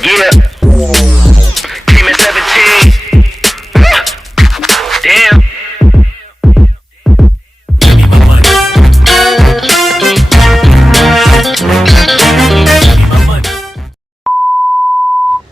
Yeah. Came at 17. Damn. Give me my money.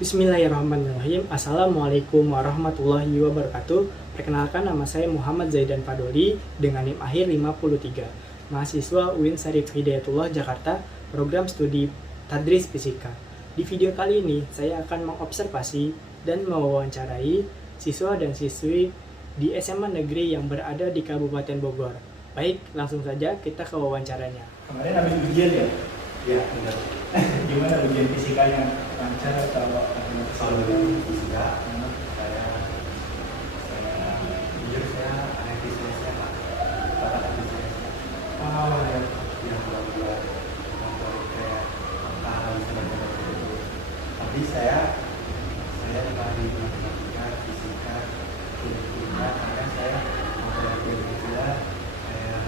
Bismillahirrahmanirrahim. Assalamualaikum warahmatullahi wabarakatuh. Perkenalkan, nama saya Muhammad Zaidan Fadoli dengan NIM akhir 53. Mahasiswa UIN Syarif Hidayatullah Jakarta, program studi Tadris Fisika. Di video kali ini, saya akan mengobservasi dan mewawancarai siswa dan siswi di SMA negeri yang berada di Kabupaten Bogor. Baik, langsung saja kita ke wawancaranya. Kemarin habis ujian ya? Iya, benar. Gimana ujian fisikanya? Lancar atau Kalau ujian fisika, saya jujur saya analisis saya Pak. Bakat analisis. Oh ya. Yang buat kayak angka bisa baca itu. Tapi saya di matematika, fisika, kimia, karena saya mempelajari fisika, saya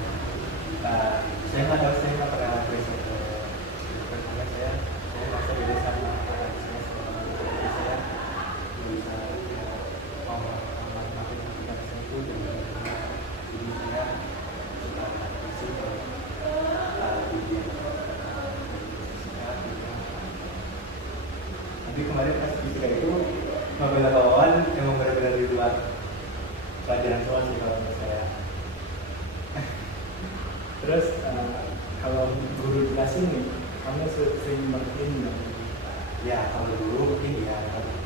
nggak tahu, saya nggak pernah belajar karena saya merasa beda sama saya bisa matematika saya itu jadi saya suka fisika tapi kemarin pas fisika itu beberapa kawan yang benar-benar di luar pelajaran kelas sih kalau menurut saya. Terus kalau guru jelasin nih, kamu sering ngertiin nggak? Ya kalau dulu mungkin ya,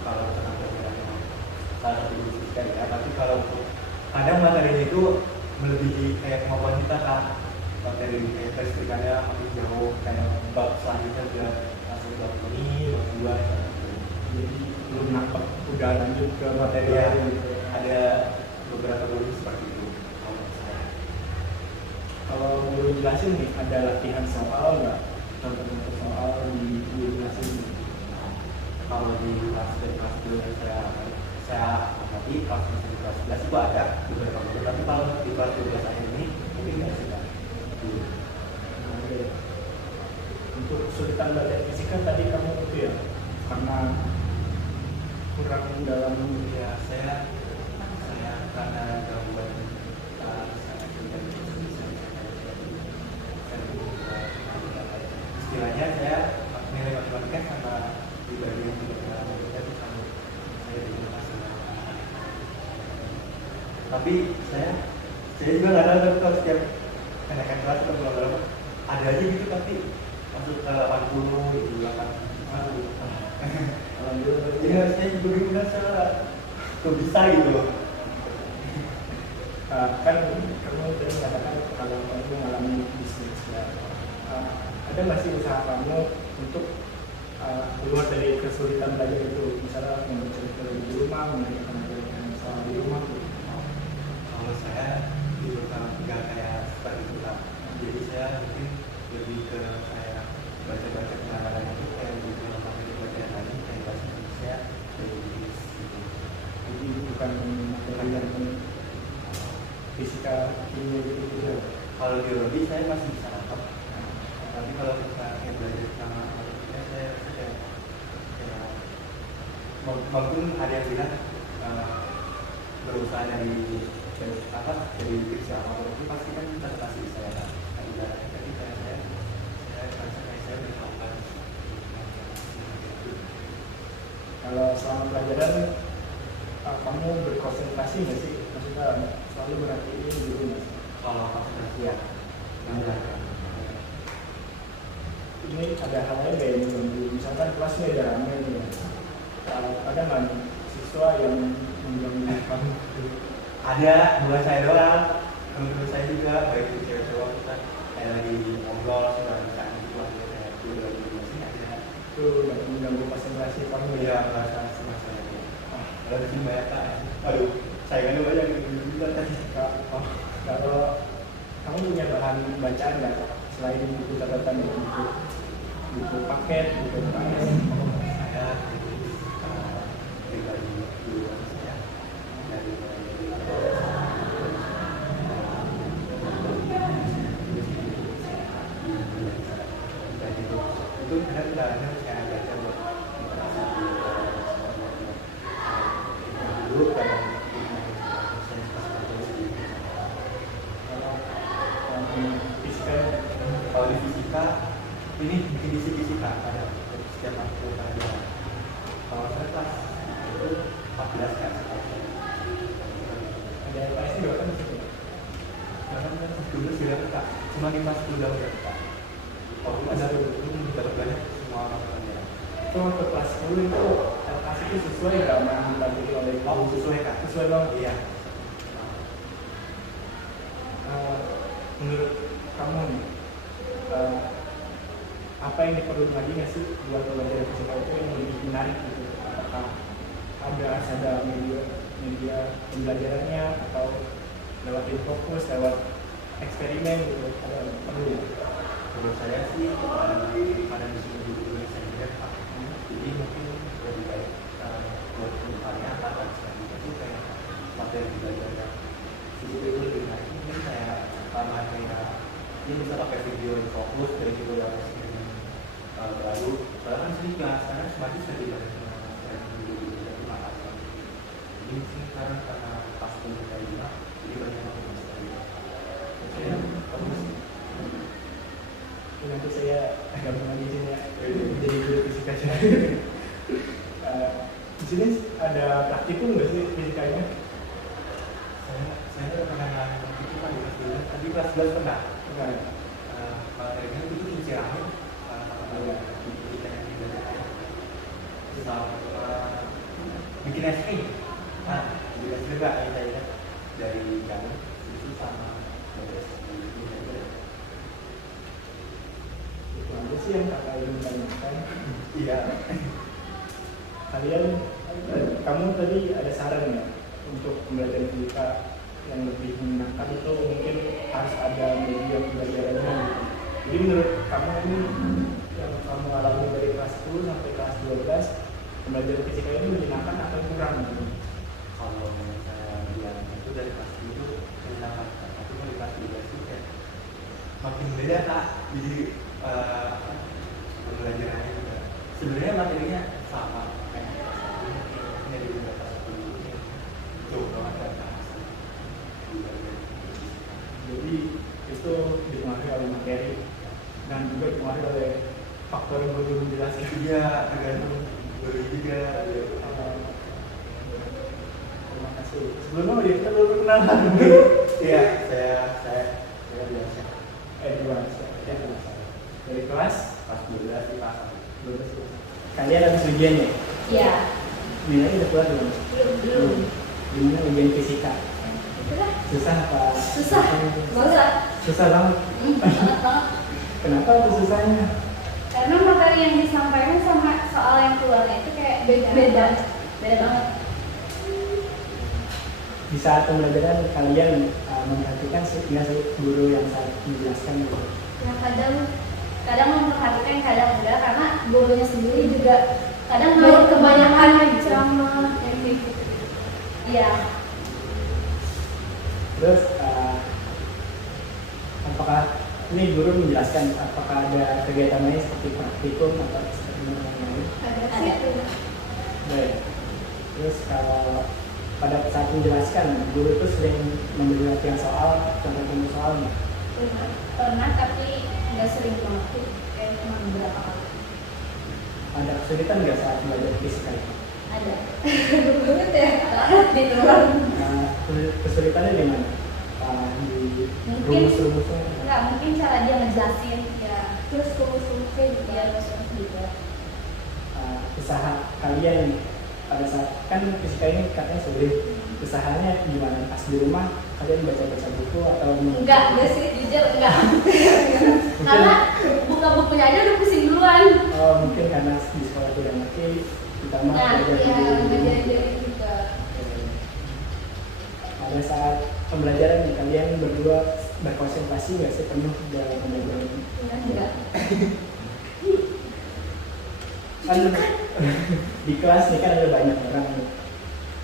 kalau tentang pelajaran yang salah satu guru fisika ya, tapi kalau untuk kadang materinya itu melebihi kayak kemampuan kita kan, materi kayak listrikannya makin jauh, kayak bab selanjutnya udah langsung bab ini, bab dua, Jadi belum nangkep, udah lanjut ke materi ya, lain gitu. ada beberapa guru seperti itu. Kalau menurut saya. Kalau guru jelasin nih, ada latihan soal nggak? Contoh-contoh soal di guru jelasin. Kalau di kelas dulu yang saya amati kelas 11 itu ada beberapa guru, tapi kalau di kelas 12 akhir ini mungkin nggak sih Pak. Nah, oke. Untuk kesulitan belajar fisika tadi kamu itu ya, karena kurang dalam Ya saya karena gangguan sangat istilahnya saya nilai matematika sama di bagian matematika itu sama saya di masalah. Tapi saya juga nggak tahu kalau setiap kenaikan kelas atau berapa ada aja gitu, tapi masuk ke 80 gitu 80. alhamdulillah. Jadi saya juga bingung kok bisa gitu loh. Kan kamu tadi mengatakan kalau kamu mengalami bisnis ya, ada nggak sih usaha kamu untuk keluar dari kesulitan belajar itu, misalnya membaca di rumah, mengerjakan soal di rumah gitu. Kalau saya itu nggak kayak seperti itu Pak. Jadi saya mungkin lebih ke kayak baca-baca pengarang itu kayak buku materi pelajaran lagi kayak bahasa Indonesia dari Inggris gitu. Jadi bukan materi yang fisika kimia gitu ya. Kalau biologi saya masih bisa nangkep. Tapi kalau kita kayak belajar sama matematika saya kayak maupun ada yang bilang berusaha dari fisika atau itu pasti kan kita kasih saya kan. Jadi saya merasa kayak saya berkembang. Kalau selama pelajaran kamu berkonsentrasi nggak sih? Maksudnya selalu berartiin dulu nggak sih? Kalau konsentrasi ya, benar. Ini ada hal lain kayak yang mengganggu, misalkan kelasnya ada ramai nih ya. Ada nggak nih siswa yang mengganggu kamu? Ada, bukan saya doang, teman-teman saya juga, baik itu cewek cowok kita kayak lagi ngobrol sama misalnya gitu, ada kayak itu lagi masih ada. Itu yang mengganggu konsentrasi kamu Iya, ya. merasa sama saya. Kalau di sini banyak kan, aduh, saingannya banyak gitu juga tadi. Kalau kamu punya bahan bacaan nggak selain buku catatan itu, buku paket, buku UKS? Saya pribadi dulu saya dari itu benar-benar saya baca buat menjelaskan. Ada LPS juga kan di situ. Karena kan dulu sih Kak, cuma 5-10 tahun ya Kak. Oh, ada itu dapat banyak semua pelajaran. Itu untuk kelas 10 itu LKS itu sesuai nggak sama yang dipelajari oleh Oh, sesuai Kak. sesuai banget. Iya. Menurut kamu nih, apa yang diperlukan lagi nggak sih buat pelajaran fisika itu yang lebih menarik gitu? Apakah ada media pembelajarannya atau lewat infokus, lewat eksperimen gitu? Ada perlu ya? Menurut saya sih pada musim dulu yang saya lihat Pak, jadi mungkin lebih baik buat kedepannya akan selanjutnya itu kayak materi belajarnya fisika itu lebih menarik. Mungkin kayak tambahan kayak ini bisa pakai video fokus dari video yang baru. Soalnya kan sering nggak sekarang semakin sudah dibandingkan dengan video dari Makassar. Jadi sih karena pas kuliah dari Lima, jadi banyak yang masuk dari saya terus. Nanti saya gabung lagi sini ya, jadi guru fisika aja. Di sini ada praktikum nggak sih fisikanya? Saya pernah itu kan di kelas 12, tapi kelas 11 pernah. Enggak. Materinya itu cuci rambut, kita yang belajar sama bikin es krim. Nah, bikin es krim Kak, yang saya lihat dari jamu itu sama beres. Itu aja sih yang kakak ingin tanyakan. Iya. Kalian, kamu tadi ada saran ya untuk pembelajaran fisika yang lebih menyenangkan itu mungkin harus ada media pembelajarannya gitu. Jadi menurut kamu ini yang kamu alami dari kelas 10 sampai kelas 12 pembelajaran fisika ini menyenangkan atau kurang gitu? Kalau saya bilang itu dari kelas 7 menyenangkan, tapi kalau di kelas 12 itu kayak makin beda Kak. Jadi pembelajarannya juga sebenarnya materinya sama kayak kelas 1 mungkin dari kelas 10 jauh banget dari kelas 1. Jadi itu dipengaruhi oleh materi dan juga dipengaruhi oleh faktor yang belum dijelaskan. Iya, tergantung guru juga. Terima kasih. Sebelumnya kita belum kenalan. Iya, saya biasa. Dari kelas Pas 12 di pasar. 12. Kalian habis ujian ya? Iya. Nilainya udah keluar belum? Belum. Gimana ujian fisika? Udah. Susah apa? Susah. Susah. Susah banget. Banget banget. Kenapa tuh susahnya? Karena materi yang disampaikan sama soal yang keluarnya itu kayak beda banget. Di saat pembelajaran kalian memperhatikan nggak sih guru yang saat menjelaskan gitu? Ya kadang memperhatikan, kadang enggak, karena gurunya sendiri juga kadang mau kebanyakan ceramah kayak gitu. Iya. Terus apakah ini guru menjelaskan apakah ada kegiatan lain seperti praktikum atau eksperimen lain? Ada. Baik. Terus kalau pada saat menjelaskan guru itu sering memberi latihan soal, contoh soalnya. Pernah tapi nggak sering banget, kayak cuma beberapa kali. Ada kesulitan nggak saat belajar fisika? Ada. Banget ya. Di luar. Nah, kesulitannya di mana? Di Mungkin rumus-rumusnya? enggak, mungkin cara dia ngejelasin ya. Terus rumus-rumusnya dia rumus juga. Usaha kalian pada saat kan fisika ini katanya sulit, usahanya gimana pas di rumah kalian baca-baca buku atau Enggak sih, jujur enggak. Karena buka bukunya aja udah pusing duluan. mungkin karena di sekolah tidak ngerti ditambah Nah, belajar ya di rumah. belajar juga. Pada saat pembelajaran kalian berdua berkonsentrasi nggak sih penuh dalam pembelajaran? Enggak. Kan di kelas nih kan ada banyak orang nih.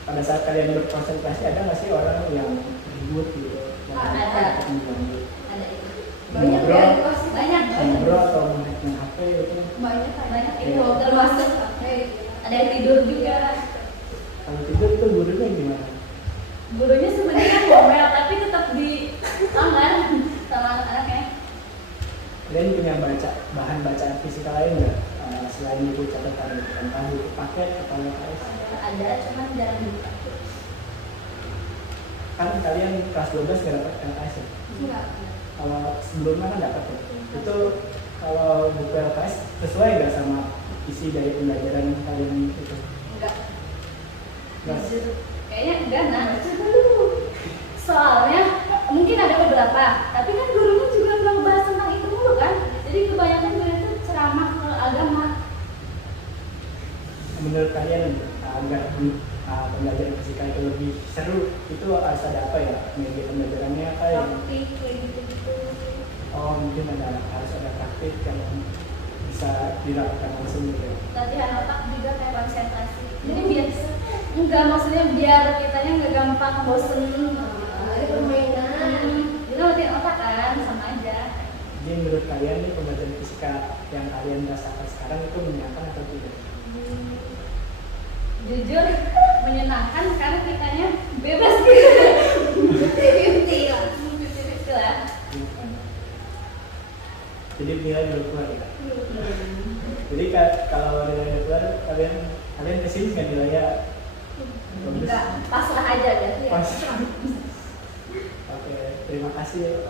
Pada saat kalian berkonsentrasi ada nggak sih orang yang ribut gitu? Ada. Mengganggu? Ada itu. Banyak ya, Banyak. Ngobrol atau main HP itu? Banyak itu termasuk ada yang tidur juga. Kalau tidur itu gurunya gimana? Gurunya sebenarnya ngomel tapi tetap di kamar sama anak-anaknya. Kalian punya bahan bacaan fisika lain nggak selain itu catatan tentang buku paket atau LKS? Ada, cuman jarang dipakai. Kan kalian kelas 12 nggak dapat LKS ya? Enggak. Kalau sebelumnya kan dapat ya? Itu kalau buku LKS sesuai nggak sama isi dari pembelajaran kalian itu? Enggak. Nggak. Kayaknya enggak, nah. Soalnya mungkin ada beberapa, tapi kan gurunya juga nggak ngebahas tentang itu dulu kan. Jadi kebanyakan guru itu ceramah ke agama. Menurut kalian agar pembelajaran fisika itu lebih seru, itu harus ada apa ya? Media pembelajarannya apa ya? Praktik kayak gitu-gitu. Oh, mungkin harus ada praktik yang bisa dilakukan langsung gitu ya. Latihan otak juga kayak konsentrasi. Jadi biasa enggak, maksudnya biar kitanya nggak gampang bosen. Ada permainan. Jadi latihan otak kan sama aja. Jadi menurut kalian nih pembelajaran fisika yang kalian rasakan sekarang itu menyenangkan atau tidak? Jujur menyenangkan karena kitanya bebas gitu. 50-50 lah. 50-50 lah. Jadi nilai dulu keluar ya. Jadi kalau nilai keluar kalian kesini nggak nilainya bagus? Enggak, pas lah aja ya. Pas. Oke, terima kasih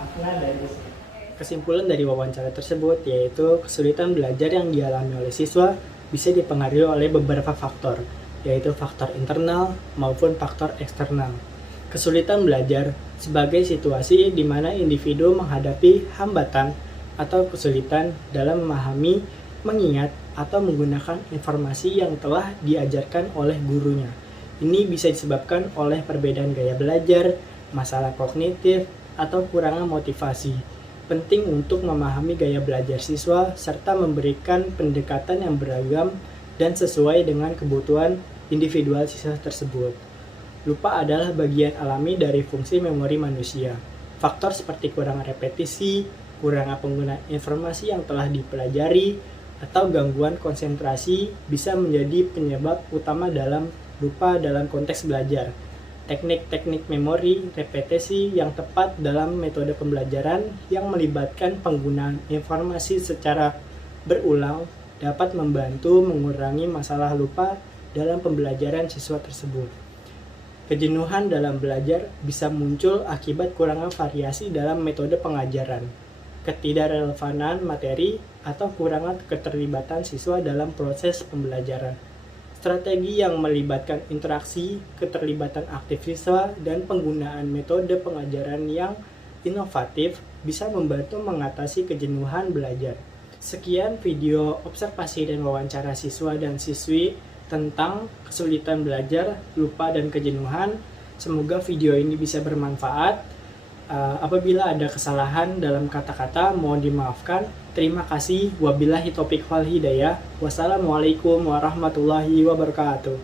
Afna dan Rizky. Kesimpulan dari wawancara tersebut yaitu kesulitan belajar yang dialami oleh siswa bisa dipengaruhi oleh beberapa faktor, yaitu faktor internal maupun faktor eksternal. Kesulitan belajar sebagai situasi di mana individu menghadapi hambatan atau kesulitan dalam memahami, mengingat, atau menggunakan informasi yang telah diajarkan oleh gurunya. Ini bisa disebabkan oleh perbedaan gaya belajar, masalah kognitif, atau kurangnya motivasi. Penting untuk memahami gaya belajar siswa serta memberikan pendekatan yang beragam dan sesuai dengan kebutuhan individual siswa tersebut. Lupa adalah bagian alami dari fungsi memori manusia. Faktor seperti kurang repetisi, kurangnya penggunaan informasi yang telah dipelajari, atau gangguan konsentrasi bisa menjadi penyebab utama dalam lupa dalam konteks belajar. Teknik-teknik memori repetisi yang tepat dalam metode pembelajaran yang melibatkan penggunaan informasi secara berulang dapat membantu mengurangi masalah lupa dalam pembelajaran siswa tersebut. Kejenuhan dalam belajar bisa muncul akibat kurangnya variasi dalam metode pengajaran, ketidakrelevanan materi, atau kurangnya keterlibatan siswa dalam proses pembelajaran. Strategi yang melibatkan interaksi, keterlibatan aktif siswa, dan penggunaan metode pengajaran yang inovatif bisa membantu mengatasi kejenuhan belajar. Sekian video observasi dan wawancara siswa dan siswi tentang kesulitan belajar, lupa, dan kejenuhan. Semoga video ini bisa bermanfaat. Apabila ada kesalahan dalam kata-kata, mohon dimaafkan. Terima kasih. Wabillahi taufiq wal hidayah. Wassalamualaikum warahmatullahi wabarakatuh.